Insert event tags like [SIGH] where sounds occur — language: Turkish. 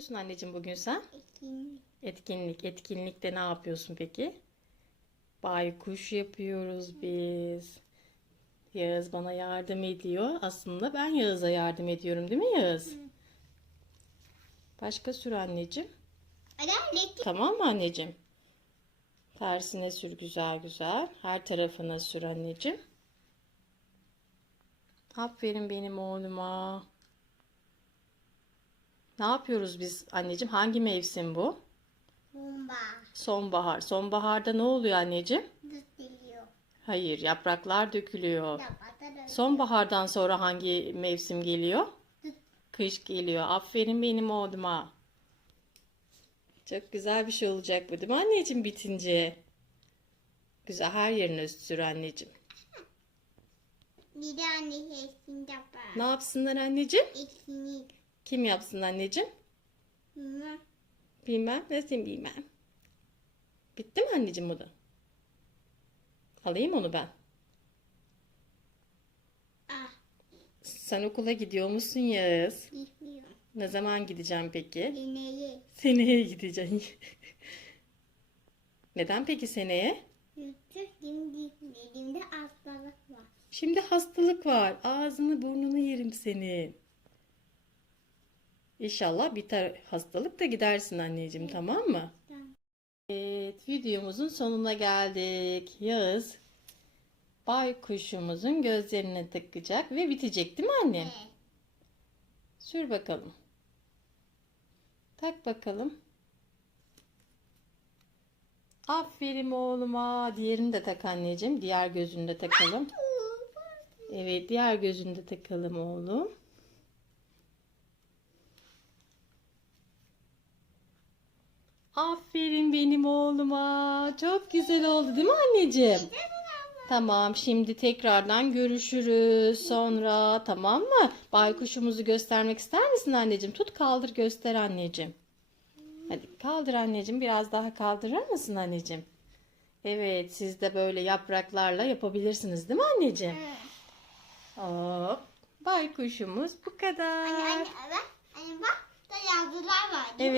yapıyorsun anneciğim bugün sen? Etkinlik. Etkinlik. Etkinlikte ne yapıyorsun peki? Baykuş yapıyoruz biz. Yağız bana yardım ediyor. Aslında ben Yağız'a yardım ediyorum değil mi Yağız? Başka sür anneciğim. Tamam mı anneciğim? Tersine sür güzel güzel. Her tarafına sür anneciğim. Aferin benim oğluma. Ne yapıyoruz biz anneciğim? Hangi mevsim bu? Bomba. Sonbahar. Sonbaharda ne oluyor anneciğim? Düz geliyor. Hayır, yapraklar dökülüyor. Sonbahardan sonra hangi mevsim geliyor? Kış geliyor. Aferin benim oğluma. Çok güzel bir şey olacak bu değil mi anneciğim bitince? Güzel her yerine sür anneciğim. Bir de anne hepsini yapar. Ne yapsınlar anneciğim? Etkinlik. Kim yapsın anneciğim? Hı. Bilmem. Nasıl bilmem. Bitti mi anneciğim o da? Alayım onu ben. Ah. Sen okula gidiyor musun Yağız? Gitmiyor. Ne zaman gideceğim peki? Deneye. Seneye gideceğim. [LAUGHS] Neden peki seneye? Yüksek şimdi elimde hastalık var. Şimdi hastalık var. Ağzını burnunu yerim senin. İnşallah biter hastalık da gidersin anneciğim tamam mı? Evet videomuzun sonuna geldik. Yağız baykuşumuzun gözlerine takacak ve bitecek değil mi annem? Evet. Sür bakalım. Tak bakalım. Aferin oğluma. Diğerini de tak anneciğim. Diğer gözünü de takalım. Evet, diğer gözünü de takalım oğlum. Aferin benim oğluma. Çok güzel oldu değil mi anneciğim? Tamam, şimdi tekrardan görüşürüz sonra, tamam mı? Baykuşumuzu göstermek ister misin anneciğim? Tut kaldır göster anneciğim. Hadi kaldır anneciğim. Biraz daha kaldırır mısın anneciğim? Evet, siz de böyle yapraklarla yapabilirsiniz değil mi anneciğim? Hop. Baykuşumuz bu kadar. Anne anne bak. Anne bak. Da yazılar var. Evet.